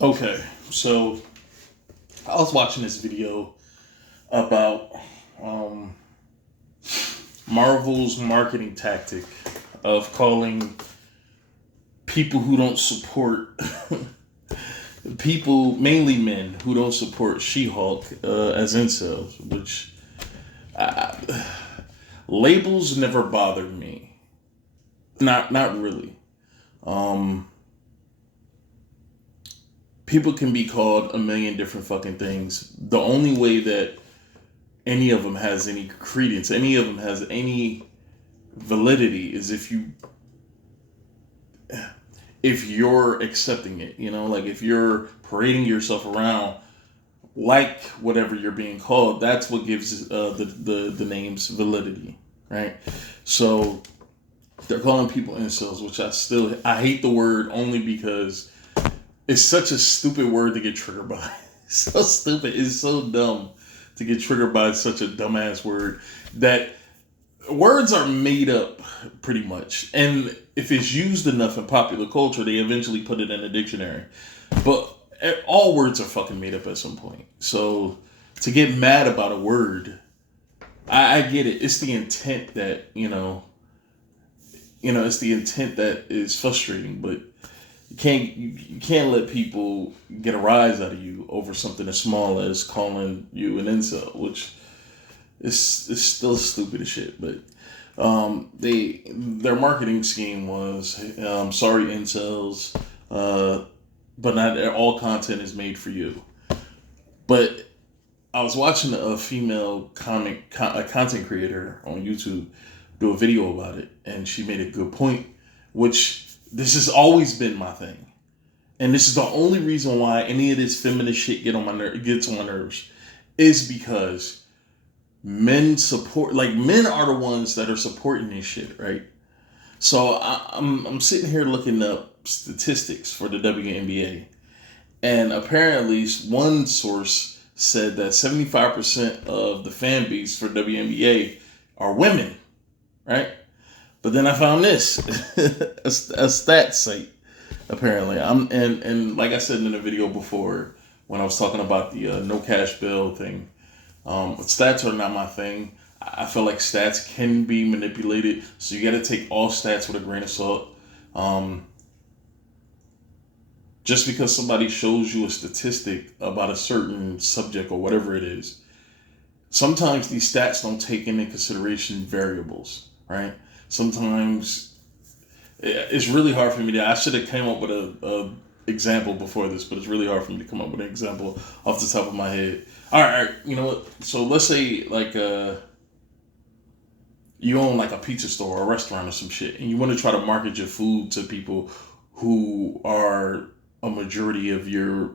Okay, so I was watching this video about um, Marvel's marketing tactic of calling people who don't support people, mainly men, who don't support She-Hulk as incels, which I, labels never bothered me. Not really. Um, People can be called a million different fucking things. The only way that any of them has any credence, any of them has any validity is if you're accepting it, like if you're parading yourself around like whatever you're being called, that's what gives the names validity, right? So they're calling people incels, which I hate the word only because it's such a stupid word to get triggered by. It's so stupid. It's so dumb to get triggered by such a dumbass word that words are made up pretty much. And if it's used enough in popular culture, they eventually put it in a dictionary. But all words are fucking made up at some point. So to get mad about a word, I get it. It's the intent that, it's the intent that is frustrating, but you can't let people get a rise out of you over something as small as calling you an incel, which is still stupid as shit. But their marketing scheme was sorry incels, but not all content is made for you. But I was watching a female a content creator on YouTube do a video about it, and she made a good point, which this has always been my thing, and this is the only reason why any of this feminist shit gets on my nerves, is because men are the ones that are supporting this shit, right? So I'm sitting here looking up statistics for the WNBA, and apparently one source said that 75% of the fan base for WNBA are women, right? But then I found this a stat site. Apparently, and like I said in the video before when I was talking about the no cash bill thing. Stats are not my thing. I feel like stats can be manipulated, so you got to take all stats with a grain of salt. Um, just because somebody shows you a statistic about a certain subject or whatever it is, sometimes these stats don't take into consideration variables, right? Sometimes it's really hard for me to. I should have came up with a example before this, but it's really hard for me to come up with an example off the top of my head. All right, you know what? So let's say like you own like a pizza store or a restaurant or some shit, and you want to try to market your food to people who are a majority of your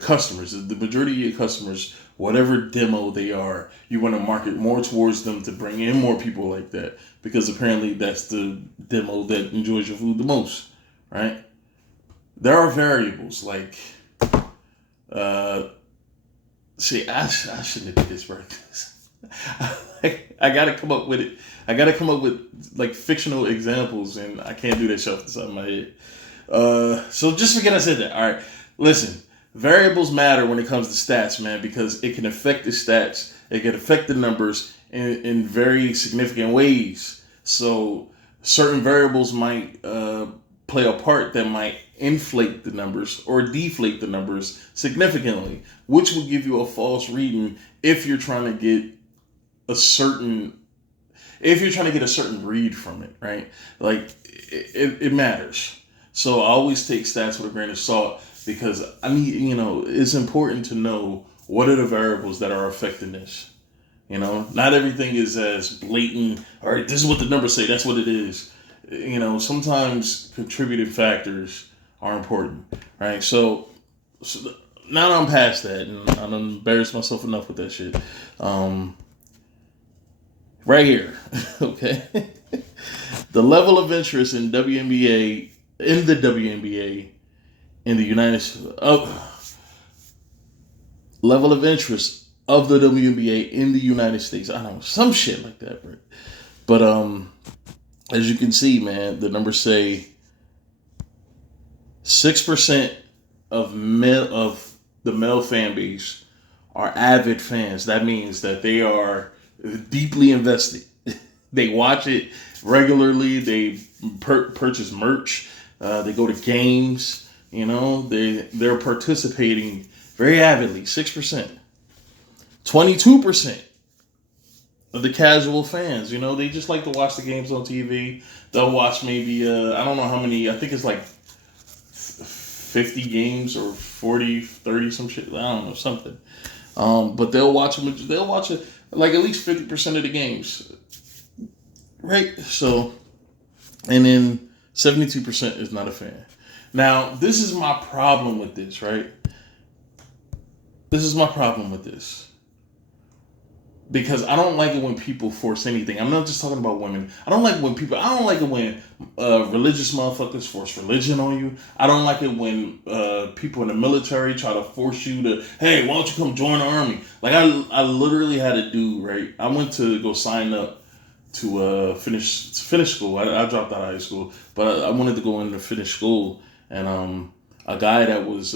customers. The majority of your customers, whatever demo they are, you want to market more towards them to bring in more people like that, because apparently that's the demo that enjoys your food the most, right? There are variables like uh see I shouldn't have did this right. I gotta come up with it. I gotta come up with like fictional examples, and I can't do that shit off the side of my head. So just forget I said that. All right, listen. Variables matter when it comes to stats, man, because it can affect the stats. It can affect the numbers in very significant ways. So certain variables might play a part that might inflate the numbers or deflate the numbers significantly, which will give you a false reading if you're trying to get a certain a certain read from it, right? Like it matters. So I always take stats with a grain of salt, because it's important to know what are the variables that are affecting this. Not everything is as blatant. All right, this is what the numbers say. That's what it is. Sometimes contributing factors are important, right? So now that I'm past that, and I'm embarrassed myself enough with that shit. Right here, okay. The level of interest in the WNBA in the United States, level of interest of the WNBA in the United States. I don't know, some shit like that, bro. But as you can see, man, the numbers say 6% of the male fan base are avid fans. That means that they are deeply invested. They watch it regularly. They purchase merch. They go to games. They're participating very avidly. 6%. 22% of the casual fans. They just like to watch the games on TV. They'll watch maybe I don't know how many. I think it's like 50 games or 40, 30, some shit. I don't know, something. But they'll watch them. They'll watch it like at least 50% of the games, right? So, and then 72% is not a fan. Now, this is my problem with this, right? This is my problem with this. Because I don't like it when people force anything. I'm not just talking about women. I don't like it when religious motherfuckers force religion on you. I don't like it when people in the military try to force you to, hey, why don't you come join the army? Like I literally had a dude, right? I went to go sign up to finish school. I dropped out of high school, but I wanted to go in to finish school. And a guy that was,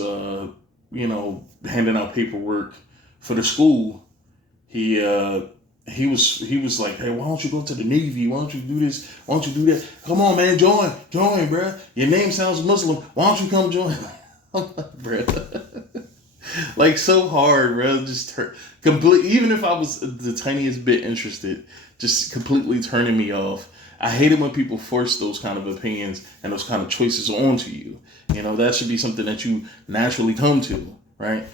handing out paperwork for the school, he was like, hey, why don't you go to the Navy? Why don't you do this? Why don't you do that? Come on, man, join, bro. Your name sounds Muslim. Why don't you come join? Bro. Like so hard, bro. Just complete. Even if I was the tiniest bit interested, just completely turning me off. I hate it when people force those kind of opinions and those kind of choices onto you. That should be something that you naturally come to, right?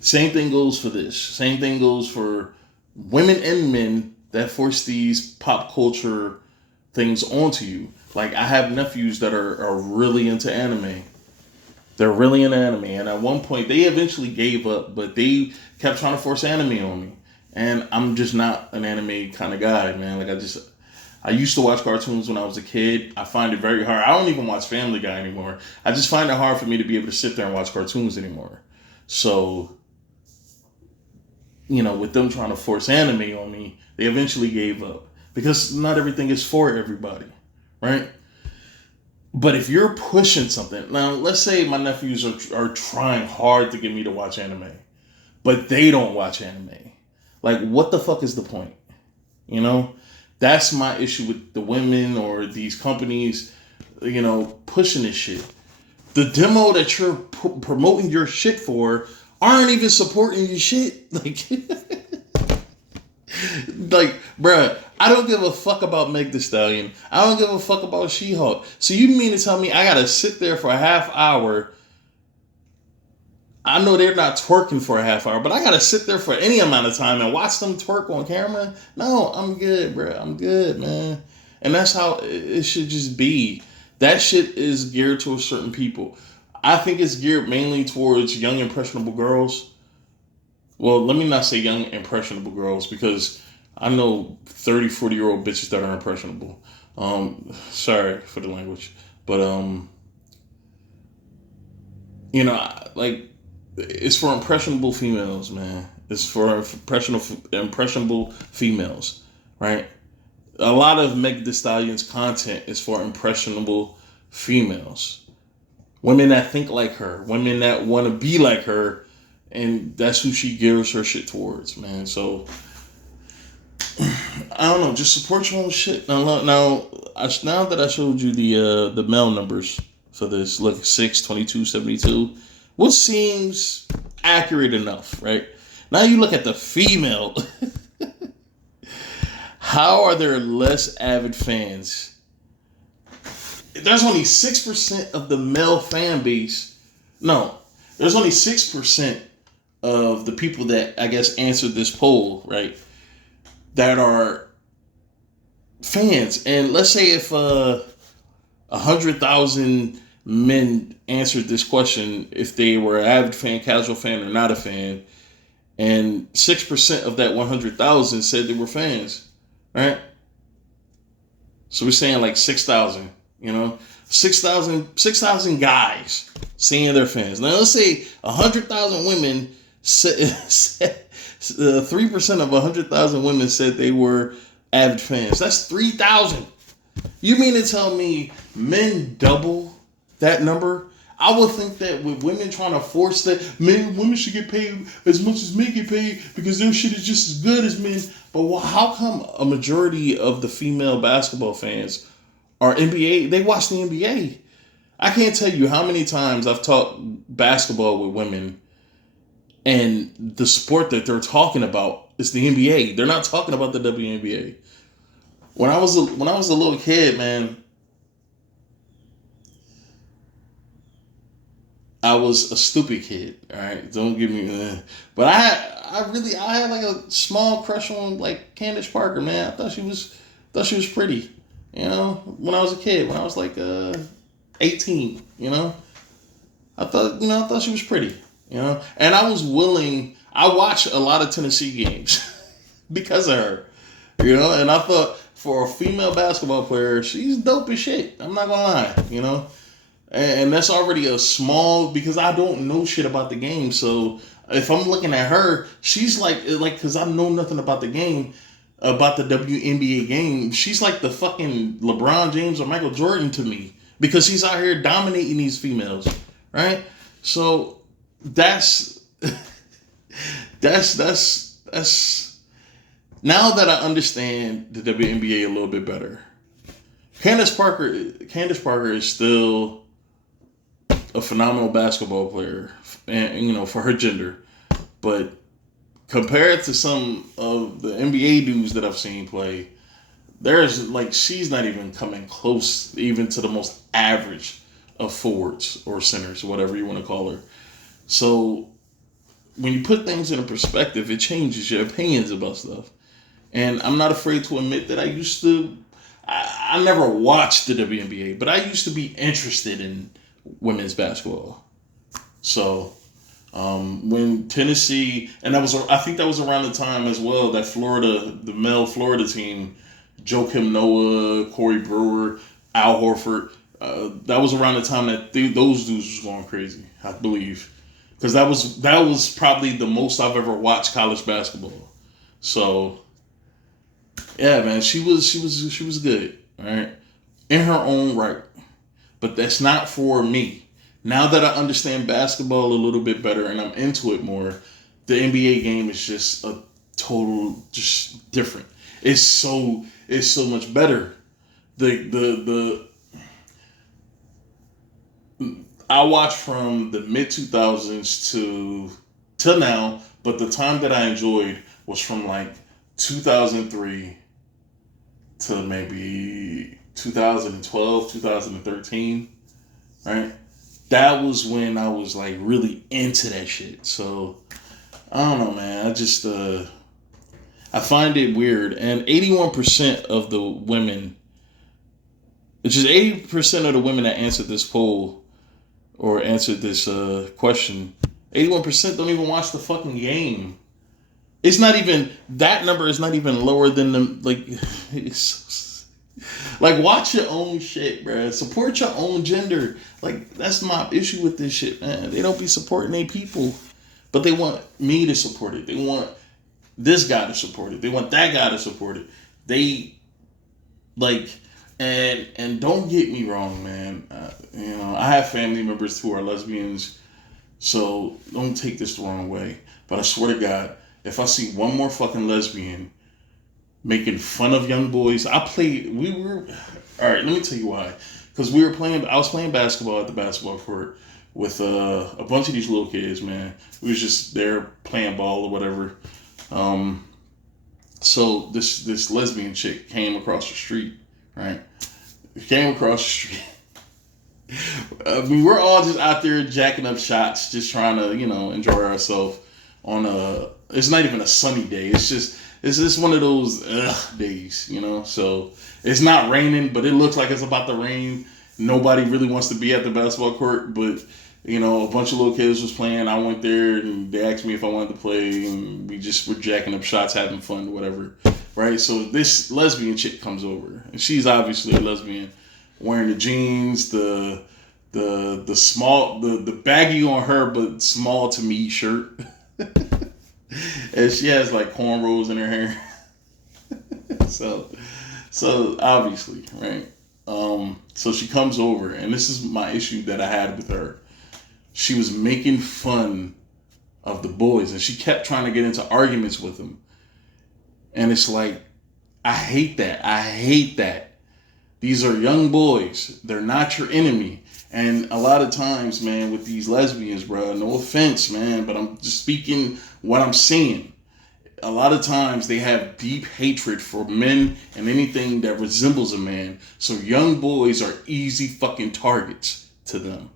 Same thing goes for this. Same thing goes for women and men that force these pop culture things onto you. Like, I have nephews that are really into anime. They're really into anime. And at one point, they eventually gave up, but they kept trying to force anime on me. And I'm just not an anime kind of guy, man. Like, I used to watch cartoons when I was a kid. I find it very hard. I don't even watch Family Guy anymore. I just find it hard for me to be able to sit there and watch cartoons anymore. So, with them trying to force anime on me, they eventually gave up. Because not everything is for everybody, right? But if you're pushing something, now let's say my nephews are trying hard to get me to watch anime, but they don't watch anime. Like, what the fuck is the point? That's my issue with the women or these companies, pushing this shit. The demo that you're promoting your shit for aren't even supporting your shit. Like, bruh, I don't give a fuck about Meg Thee Stallion. I don't give a fuck about She-Hulk. So you mean to tell me I gotta sit there for a half hour? I know they're not twerking for a half hour, but I gotta sit there for any amount of time and watch them twerk on camera? No, I'm good, bruh. I'm good, man. And that's how it should just be. That shit is geared to certain people. I think it's geared mainly towards young, impressionable girls. Well, let me not say young, impressionable girls, because I know 30, 40-year-old bitches that are impressionable. Sorry for the language. But, like, it's for impressionable females, man. It's for impressionable females, right? A lot of Meg Thee Stallion's content is for impressionable females. Women that think like her. Women that want to be like her. And that's who she gears her shit towards, man. So, I don't know. Just support your own shit. Now that I showed you the male numbers for this, look, 6, 22, 72, what seems accurate enough, right? Now you look at the female. How are there less avid fans? There's only 6% of the male fan base. No, there's only 6% of the people that, I guess, answered this poll, right, that are fans. And let's say if 100,000 men answered this question, if they were an avid fan, casual fan, or not a fan, and 6% of that 100,000 said they were fans, right? So we're saying like 6,000, 6,000 guys saying they're fans. Now let's say 100,000 women said 3% of 100,000 women said they were avid fans. That's 3,000. You mean to tell me men double that number? I would think that with women trying to force that women should get paid as much as men get paid because their shit is just as good as men. But how come a majority of the female basketball fans are NBA? They watch the NBA. I can't tell you how many times I've talked basketball with women, and the sport that they're talking about is the NBA. They're not talking about the WNBA. When I was a little kid, man, I was a stupid kid. All right, don't give me. But I had like a small crush on like Candace Parker, man. I thought she was pretty. You know, when I was a kid, when I was like 18, you know, I thought she was pretty. You know, and I was willing. I watched a lot of Tennessee games because of her. You know, and I thought for a female basketball player, she's dope as shit. I'm not gonna lie. You know. And that's already a small, because I don't know shit about the game. So if I'm looking at her, she's like, because I know nothing about the game, about the WNBA game. She's like the fucking LeBron James or Michael Jordan to me, because she's out here dominating these females, right? So that's now that I understand the WNBA a little bit better. Candace Parker is still a phenomenal basketball player, and you know, for her gender, but compared to some of the NBA dudes that I've seen play, there's like, she's not even coming close even to the most average of forwards or centers, whatever you want to call her. So when you put things in perspective, it changes your opinions about stuff. And I'm not afraid to admit that I never watched the WNBA, but I used to be interested in women's basketball. So when Tennessee, and I think that was around the time as well that the male Florida team, Joakim Noah, Corey Brewer, Al Horford, that was around the time that those dudes was going crazy, I believe, because that was probably the most I've ever watched college basketball. So yeah, man, she was good, all right, in her own right. But that's not for me. Now that I understand basketball a little bit better and I'm into it more, the NBA game is just a total, just different. It's so much better. I watched from the mid 2000s till now, but the time that I enjoyed was from like 2003 to maybe 2012, 2013, right? That was when I was like really into that shit. So I don't know, man. I just I find it weird. And 81% of the women, which is 80% of the women that answered this poll or answered this question, 81% don't even watch the fucking game. It's not even, that number is not even lower than the, like, like, watch your own shit, bro. Support your own gender. Like, that's my issue with this shit, man. They don't be supporting their people, but they want me to support it. They want this guy to support it. They want that guy to support it. They, like, and don't get me wrong, man. You know, I have family members who are lesbians, so don't take this the wrong way. But I swear to God, if I see one more fucking lesbian making fun of young boys, all right, let me tell you why. Because I was playing basketball at the basketball court with a bunch of these little kids, man. We was just there playing ball or whatever. So this lesbian chick came across the street, right? Came across the street. I mean, we're all just out there jacking up shots, just trying to, you know, enjoy ourselves on it's not even a sunny day. It's just one of those days, you know. So it's not raining, but it looks like it's about to rain. Nobody really wants to be at the basketball court, but you know, a bunch of little kids was playing. I went there and they asked me if I wanted to play, and we just were jacking up shots, having fun, whatever. Right? So this lesbian chick comes over, and she's obviously a lesbian, wearing the jeans, the small, the baggy on her but small to me shirt. And she has like cornrows in her hair. so obviously, right? So she comes over, and this is my issue that I had with her. she was making fun of the boys, and she kept trying to get into arguments with them. And it's like, I hate that. I hate that. These are young boys. They're not your enemy. And a lot of times, man, with these lesbians, bro, no offense, man, but I'm just speaking what I'm seeing. A lot of times they have deep hatred for men and anything that resembles a man. So young boys are easy fucking targets to them.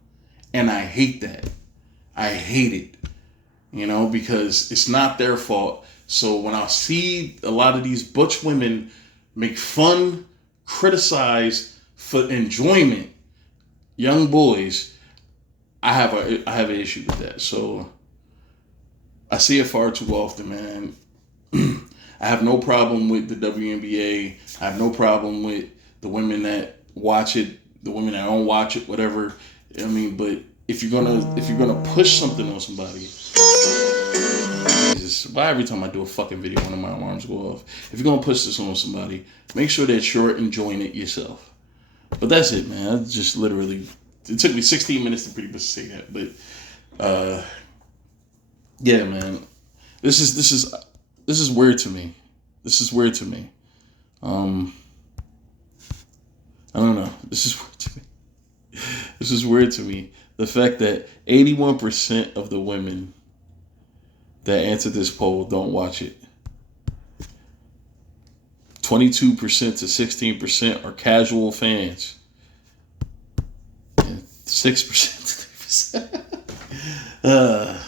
And I hate that. I hate it. You know, because it's not their fault. So when I see a lot of these butch women make fun, criticize for enjoyment, young boys, I have an issue with that. So I see it far too often, man. I have no problem with the WNBA. I have no problem with the women that watch it, the women that don't watch it, whatever. I mean, but if you're gonna push something on somebody, Jesus, why every time I do a fucking video, one of my alarms go off? If you're gonna push this on somebody, make sure that you're enjoying it yourself. But that's it, man. I just literally, it took me 16 minutes to pretty much say that, but yeah, man. This is weird to me. This is weird to me. I don't know. This is weird to me. This is weird to me. The fact that 81% of the women that answered this poll don't watch it. 22% to 16% are casual fans. And 6% to 3%.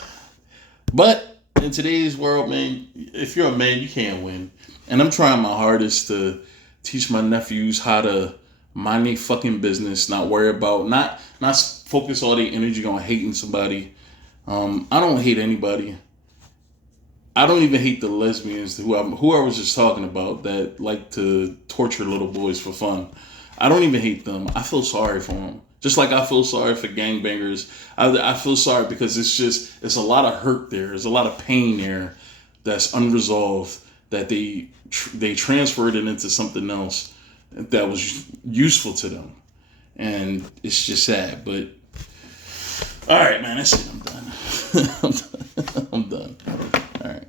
But in today's world, man, if you're a man, you can't win. And I'm trying my hardest to teach my nephews how to mind their fucking business, not worry about, not focus all their energy on hating somebody. I don't hate anybody. I don't even hate the lesbians who I was just talking about that like to torture little boys for fun. I don't even hate them. I feel sorry for them. Just like I feel sorry for gangbangers. I feel sorry because it's a lot of hurt there. There's a lot of pain there that's unresolved that they transferred it into something else that was useful to them. And it's just sad. But all right, man, that's it. I'm done. I'm done. All right.